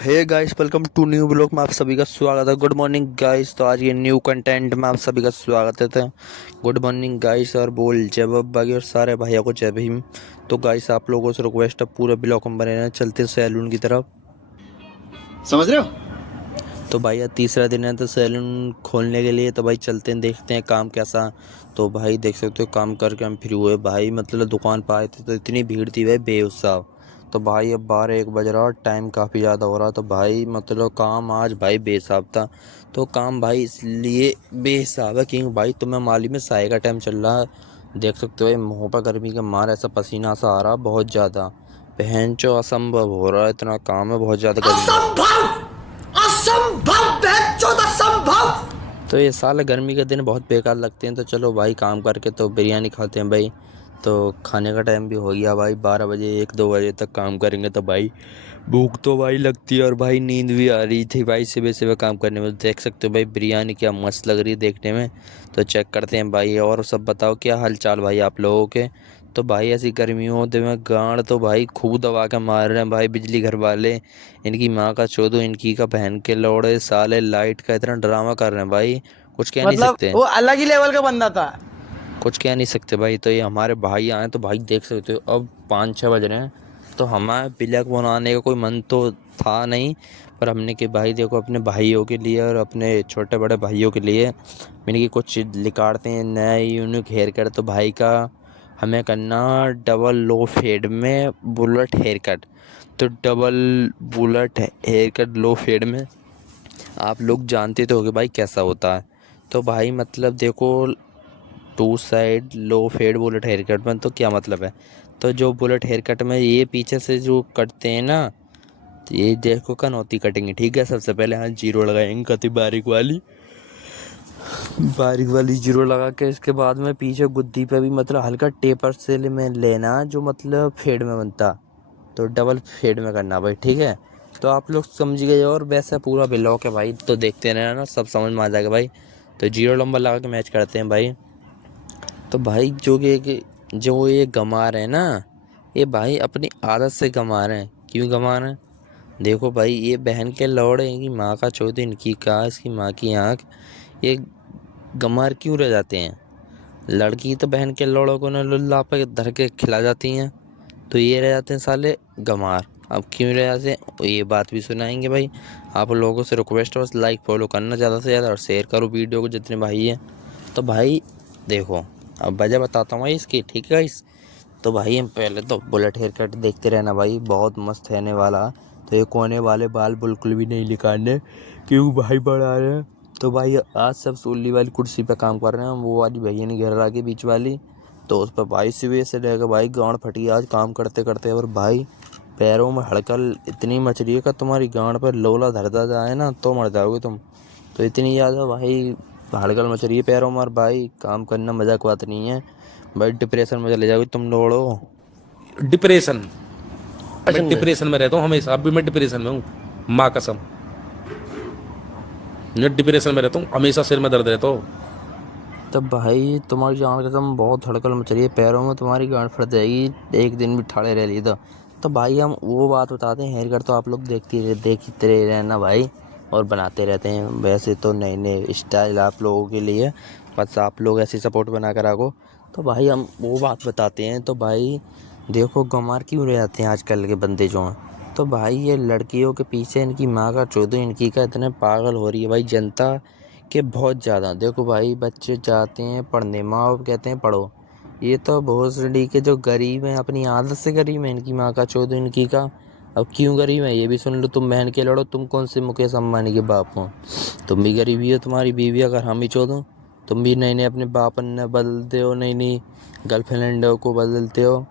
Hey guys, welcome to new blog में आप सभी का स्वागत है। Good morning guys. तो आज ये न्यू कंटेंट में आप सभी का स्वागत है। तो गुड मॉर्निंग गाइस और बोल जय बाकी और सारे भाइयों को जय भीम। तो गाइस आप लोगों से रिक्वेस्ट है, पूरे ब्लॉग में बने रहना, चलते सैलून की तरफ। समझ रहे हो। तो भाई आज तीसरा दिन है तो सैलून खोलने के लिए, तो भाई चलते हैं, देखते हैं काम कैसा। तो भाई देख सकते हो काम करके हम फ्री हुए भाई, मतलब दुकान पर आए थे तो इतनी भीड़ थी भाई बेहिसाब। तो भाई अब 12-1 बज रहा और टाइम काफ़ी ज़्यादा हो रहा, तो भाई मतलब काम आज भाई बेहिसाब था। तो काम भाई इसलिए बेहिसाब है क्योंकि भाई तुम्हें मालूम है साय का टाइम चल रहा है। देख सकते हो भाई मुँह पर गर्मी के मार ऐसा पसीना सा आ रहा बहुत ज़्यादा। बहन चो असंभव हो रहा है, इतना काम है, बहुत ज़्यादा गर्मी है। असंभव असंभव बेचौद असंभव। तो ये साल गर्मी के दिन बहुत बेकार लगते हैं, तो चलो भाई काम करके तो बिरयानी खाते हैं भाई। तो खाने का टाइम भी हो गया भाई, 12 बजे 1-2 बजे तक काम करेंगे तो भाई भूख तो भाई लगती है और भाई नींद भी आ रही थी भाई सुबह सुबह काम करने में। देख सकते हो भाई बिरयानी क्या मस्त लग रही है देखने में। तो चेक करते हैं भाई, और सब बताओ क्या हाल चाल भाई आप लोगों के। तो भाई ऐसी गर्मियों में गांड तो भाई खूब दबा के मार रहे हैं भाई बिजली घर वाले। इनकी माँ का चोदो, इनकी का बहन के लौड़े साले लाइट का इतना ड्रामा कर रहे हैं भाई, कुछ कह नहीं मतलब सकते। वो अलग ही लेवल का बंदा था। कुछ कह नहीं सकते भाई। तो ये हमारे भाई आए तो भाई देख सकते हो अब 5-6 बज रहे हैं। तो हमारे बिलक बनाने का कोई मन तो था नहीं, पर हमने कि भाई देखो अपने भाइयों के लिए और अपने छोटे बड़े भाइयों के लिए मैंने कि कुछ निकालते हैं नया यूनिक हेयर कट। तो भाई का हमें करना डबल लो फेड में बुलेट हेयर कट। तो डबल बुलेट हेयर कट लो फेड में आप लोग जानते तो होगे भाई कैसा होता है। तो भाई मतलब देखो, two side low fade bullet hair cut में तो क्या मतलब है। तो जो बुलेट हेयर कट में ये पीछे से जो कटते हैं ना, तो ये देखो कनौती कटेंगे, ठीक है। सबसे पहले यहाँ जीरो लगाएंगे, कति बारीक वाली बारीक वाली जीरो लगा के इसके बाद में पीछे गुद्दी पे भी मतलब हल्का टेपर से में लेना, जो मतलब फेड में बनता। तो डबल फेड में करना भाई, ठीक है। तो आप लोग समझ गए और वैसा पूरा ब्लॉक है भाई, तो देखते रहना ना, सब समझ में आ जाएगा भाई। तो जीरो नंबर लगा के मैच करते हैं भाई। तो भाई जो ये गंवा रहे हैं ना, ये भाई अपनी आदत से गंवा रहे हैं। क्यों गंवा रहे हैं? देखो भाई ये बहन के लौड़े इनकी माँ का चौथ, इनकी का इसकी माँ की आँख, ये गंवार क्यों रह जाते हैं। लड़की तो बहन के लौड़ों को न लुल्ला पे धर के खिला जाती हैं, तो ये रह जाते हैं साले गंवार। अब क्यों रह जाते हैं ये बात भी सुनाएंगे भाई। आप लोगों से रिक्वेस्ट है बस लाइक फॉलो करना ज़्यादा से ज़्यादा और शेयर करो वीडियो को जितने भाई हैं। तो भाई देखो, अब वजह बताता हूँ भाई इसकी, ठीक है गाइस। तो भाई हम पहले तो बुलेट हेयर कट देखते रहना भाई, बहुत मस्त रहने वाला। तो ये कोने वाले बाल बिल्कुल भी नहीं निकालने, क्यों भाई बढ़ा रहे हैं। तो भाई आज सब सोली वाली कुर्सी पे काम कर रहे हैं, वो वाली भैया ने घर आके बीच वाली। तो उस पर भाई सुबह से लेकर भाई गांड फटी आज काम करते करते। और भाई पैरों में हड़कल इतनी मच रही है कि तुम्हारी गांड पर लोला धरता जाए ना तो मर जाओगे तुम। तो इतनी ज़्यादा भाई हड़कल मच रही है पैरों में, और भाई काम करना मजाक बात नहीं है भाई, डिप्रेशन में चले जाओगे तुम लोड़ो। डिप्रेशन। मैं समझे? डिप्रेशन में रहता हूँ हमेशा, अब भी मैं डिप्रेशन में हूँ। माँ कसम, मैं डिप्रेशन में रहता हूँ हमेशा, सिर में दर्द रहता हो। तब भाई तुम्हारी जान कसम बहुत हड़कल मच रही है पैरों में, तुम्हारी गांड फट जाएगी एक दिन भी ठाड़े रह ली तो भाई हम वो बात बताते हैं। हेयर कट तो आप लोग देखते रहना भाई, और बनाते रहते हैं वैसे तो नए नए स्टाइल आप लोगों के लिए, बस आप लोग ऐसे सपोर्ट बना कर रखो। तो भाई हम वो बात बताते हैं। तो भाई देखो गंवार क्यों रह जाते हैं आजकल के बंदे जो हैं। तो भाई ये लड़कियों के पीछे इनकी माँ का चौधरी इनकी का इतने पागल हो रही है भाई जनता के, बहुत ज़्यादा। देखो भाई बच्चे जाते हैं पढ़ने, माँ बाप कहते हैं पढ़ो, ये तो भोसड़ी के जो गरीब हैं अपनी आदत से गरीब है, इनकी माँ का चौधरी इनकी का। अब क्यों गरीब है ये भी सुन लो, तुम बहन के लड़ो, तुम कौन से मुकेश अंबानी के बाप हो। तुम भी गरीबी हो, तुम्हारी बीवी अगर हम ही चौधो, तुम भी नए नए अपने बाप ने बदलते हो, नई नई गर्लफ्रेंडों को बदलते हो,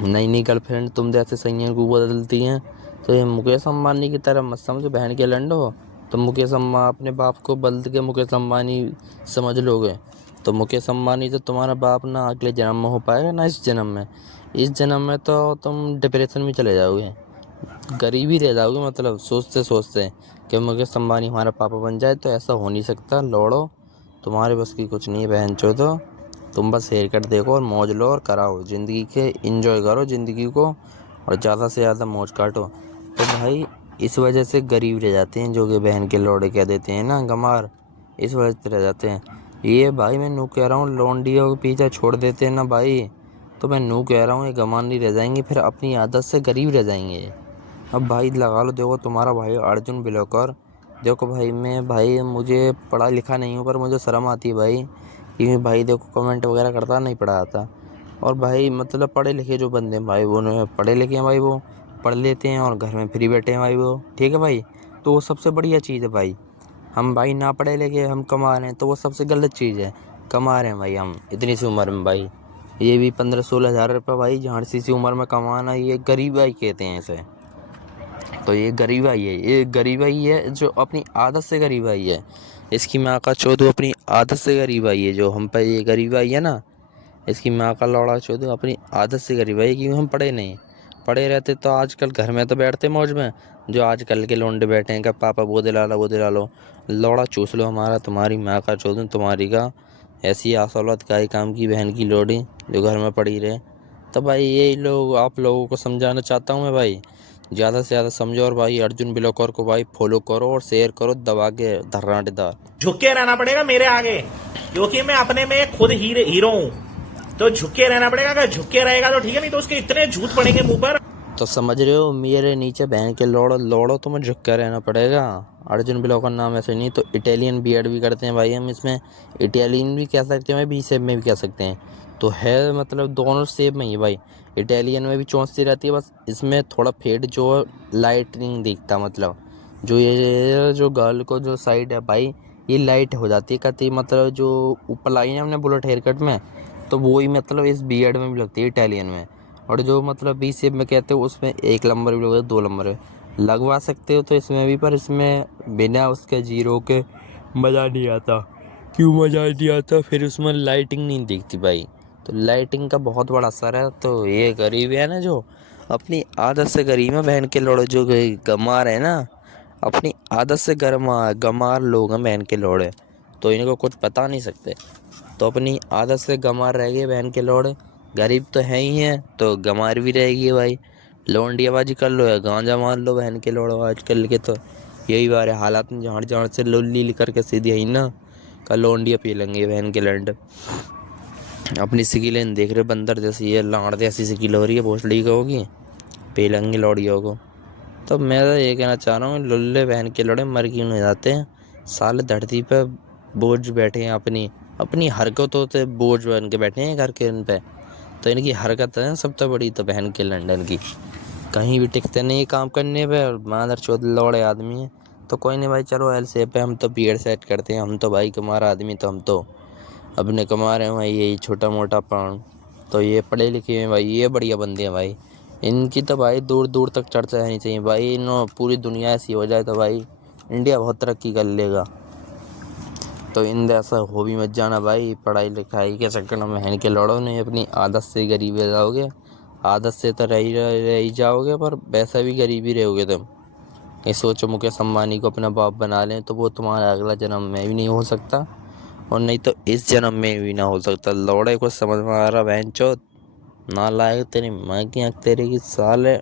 नई नई गर्लफ्रेंड तुम जैसे सैयन को बदलती हैं। तो ये मुकेश अम्बानी की तरह मत समझो बहन के लंडो। तो मुकेश अम्बा अपने बाप को बदल के मुकेश अम्बानी समझ लोगे, तो मुकेश अम्बानी तो तुम्हारा बाप ना अगले जन्म में हो पाएगा ना इस जन्म में। इस जन्म में तो तुम डिप्रेशन में चले जाओगे, गरीबी रह जाओगे, मतलब सोचते सोचते कि मुकेश अम्बानी हमारा पापा बन जाए। तो ऐसा हो नहीं सकता लौड़ो, तुम्हारे बस की कुछ नहीं है बहन चो। तो तुम बस हेयर कट देखो और मौज लो और कराओ ज़िंदगी के, इंजॉय करो ज़िंदगी को और ज़्यादा से ज़्यादा मौज काटो। तो भाई इस वजह से गरीब रह जाते हैं, जो कि बहन के लौड़े कह देते हैं ना, गंवार, इस वजह से रह जाते हैं। ये भाई मैं नू कह रहा हूँ, लौंडियों के पीछे छोड़ देते हैं ना भाई, तो मैं नू कह रहा हूँ ये गंवार नहीं रह जाएंगे, फिर अपनी आदत से गरीब रह जाएंगे। अब भाई लगा लो, देखो तुम्हारा भाई अर्जुन बिलोकर, देखो भाई मैं भाई मुझे पढ़ा लिखा नहीं हूँ, पर मुझे शर्म आती है भाई कि भाई देखो कमेंट वगैरह करता नहीं पढ़ा आता। और भाई मतलब पढ़े लिखे जो बंदे हैं भाई, वो पढ़े लिखे हैं भाई, वो पढ़ लेते हैं और घर में फ्री बैठे हैं भाई, वो ठीक है भाई। तो वो सबसे बढ़िया चीज़ है भाई। हम भाई ना पढ़े लिखे हम कमा रहे हैं, तो वो सबसे गलत चीज़ है। कमा रहे हैं भाई हम इतनी सी उम्र में भाई, ये भी 15-16 हज़ार रुपये भाई, झांसी सी उम्र में कमाना, ये गरीबाई कहते हैं इसे। तो ये गरीबाई है, ये गरीबाई है जो अपनी आदत से गरीबाई है। इसकी माँ का चौधू अपनी आदत से गरीबाई है, जो हम पे ये गरीबाई है ना, इसकी माँ का लौड़ा चौधू अपनी आदत से गरीबाई है, क्योंकि हम पढ़े नहीं। पढ़े रहते तो आजकल घर में तो बैठते मौज में, जो आजकल के लौंडे बैठे हैं, कि पापा वो दिला लो वो दिला लो, लौड़ा चूस लो हमारा, तुम्हारी माँ का चौधू तुम्हारी का, ऐसी आसौलत का ही काम की बहन की लोड़ी जो घर में पड़ी रहे। तो भाई यही लोग आप लोगों को समझाना चाहता हूँ मैं भाई, ज़्यादा से ज़्यादा समझो, और भाई अर्जुन बिलोकर को भाई फॉलो करो और शेयर करो दबा के धर्राटेदार। झुक के रहना पड़ेगा मेरे आगे, क्योंकि मैं अपने में खुद हीरो हूँ। तो झुक के रहना पड़ेगा, अगर झुक के रहेगा तो ठीक है, नहीं तो उसके इतने झूठ पड़ेंगे मुंह पर। तो समझ रहे हो, मेरे नीचे बहन के लौड़ो तो मैं झुक कर रहना पड़ेगा। अर्जुन बिलोकर नाम ऐसे नहीं, तो इटालियन बीएड भी करते हैं भाई हम, इसमें इटालियन भी कह सकते हैं, बी शेप में भी कह सकते हैं। तो है मतलब दोनों शेप में ही भाई, इटालियन में भी चौंसती रहती है, बस इसमें थोड़ा फेड जो लाइटनिंग दिखता, मतलब जो ये जो गर्ल को जो साइड है भाई, ये लाइट हो जाती है कति, मतलब जो ऊपर लाई है हमने बुलेट हेयर कट में, तो वो ही मतलब इस बीएड में भी लगती है इटालियन में। और जो मतलब बी शेप में कहते हो उसमें 1 नंबर भी लगता है, 2 नंबर लगवा सकते हो तो इसमें भी, पर इसमें बिना उसके जीरो के मज़ा नहीं आता। क्यों मज़ा नहीं आता? फिर उसमें लाइटिंग नहीं दिखती भाई, तो लाइटिंग का बहुत बड़ा असर है। तो ये गरीब है ना, जो अपनी आदत से गरीब है, बहन के लोड़े जो गमार है ना, अपनी आदत से गमार लोग हैं बहन के लोड़े, तो इनको कुछ पता नहीं सकते, तो अपनी आदत से गमार रह गए बहन के लोड़े। गरीब तो है ही हैं तो गमार भी रहेगी भाई, लौंडियाबाजी कर लो या गांजा मार लो बहन के लोड़ो, आजकल के तो यही बारे हालात में, झाड़ झाड़ से लोली करके सीधी ही ना, कल लौंडिया पी लेंगे बहन के लंड। अपनी सिकिलें देख रहे बंदर जैसी, ये लाड़ जैसी सिकिल हो रही है, भोसड़ी का होगी, पी लेंगे लौड़ियों को। तो मैं तो ये कहना चाह रहा हूँ, लुल्ले बहन के लड़े मर क्यों नहीं जाते हैं, साले धरती पे बोझ बैठे हैं, अपनी अपनी हरकतों से बोझ बन के बैठे हैं घर के इन पे। तो इनकी हरकत है सबसे बड़ी, तो बहन के लंडन की कहीं भी टिकते नहीं काम करने पे, और मादर चौथ लौड़े आदमी है। तो कोई नहीं भाई, चलो एल से पे हम तो बीएड सेट करते हैं, हम तो भाई कमारा आदमी, तो हम तो अपने कमा रहे हैं भाई, यही छोटा मोटा पान। तो ये पढ़े लिखे हैं भाई, ये बढ़िया बंदे हैं भाई, इनकी तो भाई दूर दूर तक चर्चा रहनी चाहिए भाई, इन पूरी दुनिया ऐसी हो जाए तो भाई इंडिया बहुत तरक्की कर लेगा। तो इन ऐसा हो भी मत जाना भाई, पढ़ाई लिखाई के चक्कर में बहन के लड़ो नहीं, अपनी आदत से गरीब रह जाओगे। आदत से तो रह ही जाओगे, पर वैसा भी गरीब ही रहोगे तुम। ये सोचो मुकेश अंबानी को अपना बाप बना लें, तो वो तुम्हारा अगला जन्म में भी नहीं हो सकता, और नहीं तो इस जन्म में भी ना हो सकता। लौड़े को समझ में आ रहा बहन चोद, ना लायक तेरी माँ की आँख तेरे की साले।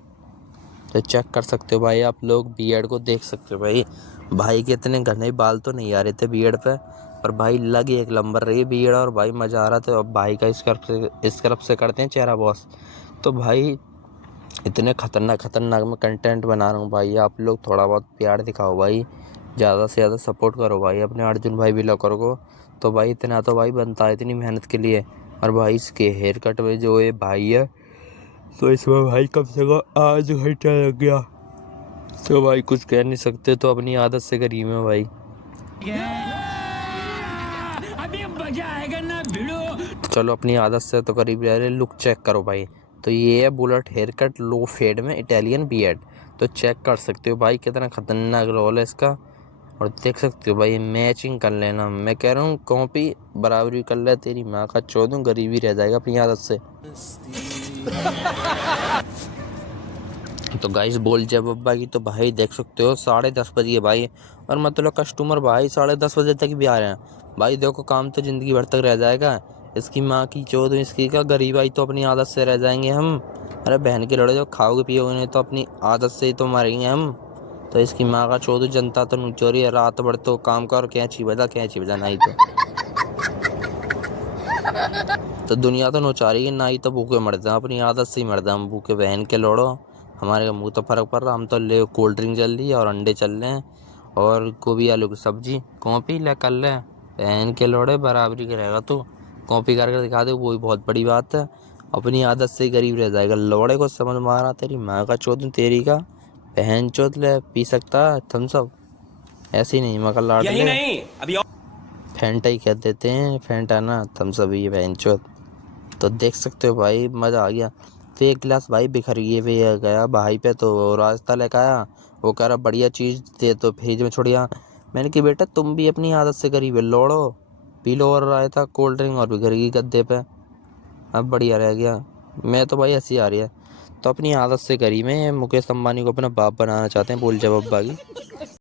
तो चेक कर सकते हो भाई, आप लोग बीएड को देख सकते हो भाई, भाई के इतने घने बाल तो नहीं आ रहे थे बीएड पे, पर भाई लग एक नंबर रही बीएड, और भाई मज़ा आ रहा था। अब भाई का इस तरफ से करते हैं चेहरा बॉस। तो भाई इतने खतरनाक मैं कंटेंट बना रहा हूँ भाई, आप लोग थोड़ा बहुत प्यार दिखाओ भाई, ज़्यादा से ज़्यादा सपोर्ट करो भाई अपने अर्जुन भाई बिलोकर को। तो भाई इतना तो भाई बनता है इतनी मेहनत के लिए। और भाई इसके हेयर कट में जो ये भाई है, तो इसमें भाई कम से कम 8 घंटा लग गया, तो भाई कुछ कह नहीं सकते, तो अपनी आदत से गरीब है भाई। अभी मजा आएगा ना भिड़ो। चलो अपनी आदत से तो करीब रह रहे, लुक चेक करो भाई। तो ये है बुलेट हेयर कट लो फेड में इटालियन बीएड, तो चेक कर सकते हो भाई कितना खतरनाक रोल है इसका। और देख सकते हो भाई, मैचिंग कर लेना, मैं कह रहा हूँ कॉपी बराबरी कर ले, तेरी माँ का चौधू गरीबी रह जाएगा अपनी आदत से। तो गाइस बोल जब अब्बा की, तो भाई देख सकते हो 10:30 बज गए भाई, और मतलब कस्टमर भाई 10:30 बजे तक भी आ रहे हैं भाई। देखो काम तो ज़िंदगी भर तक रह जाएगा, इसकी माँ की चौधू इसकी का गरीबाई, तो अपनी आदत से रह जाएंगे हम। अरे बहन के लड़े जो खाओगे पियोगे नहीं, तो अपनी आदत से ही तो मरेंगे हम। तो इसकी माँ का चौधरी जनता तो नचोरी है, रात भर तो काम कर, कैंची बजा नहीं तो दुनिया तो नौचारी है, ना ही तो भूखे मरते हैं, अपनी आदत से ही मरते हैं हम भूखे। बहन के लोड़ो, हमारे मुंह तो फर्क पड़ रहा, हम तो ले कोल्ड ड्रिंक चल रही है और अंडे चल रहे हैं और गोभी आलू की सब्जी। कॉपी ले कर ले, बहन के लोड़े बराबरी के रहेगा तू। कॉपी करके दिखा दे, वो भी बहुत बड़ी बात है। अपनी आदत से ही गरीब रह जाएगा। लोड़े को समझ मारा, तेरी माँ का चौथ तेरी का बहन चौथ ले पी सकता है थम्सअप, ऐसी नहीं मकर लाड यही ले। नहीं अभी और फेंटा ही कह देते हैं, फेंटा ना थम्सअप ही है बहन चौथ। तो देख सकते हो भाई, मज़ा आ गया। तो एक गिलास भाई बिखर गया भाई पे, तो रास्ता लेकर आया, वो कह रहा बढ़िया चीज़ दे तो फ्रिज में छोड़िया। मैंने कि बेटा तुम भी अपनी आदत से गरीब है, लोड़ो पी लो। और आया था कोल्ड ड्रिंक और बिखर गई गद्दे पे, अब बढ़िया रह गया। मैं तो भाई हंसी आ रही है। तो अपनी आदत से गरीब है, मुकेश अंबानी को अपना बाप बनाना चाहते हैं, बोल जवाब बागी।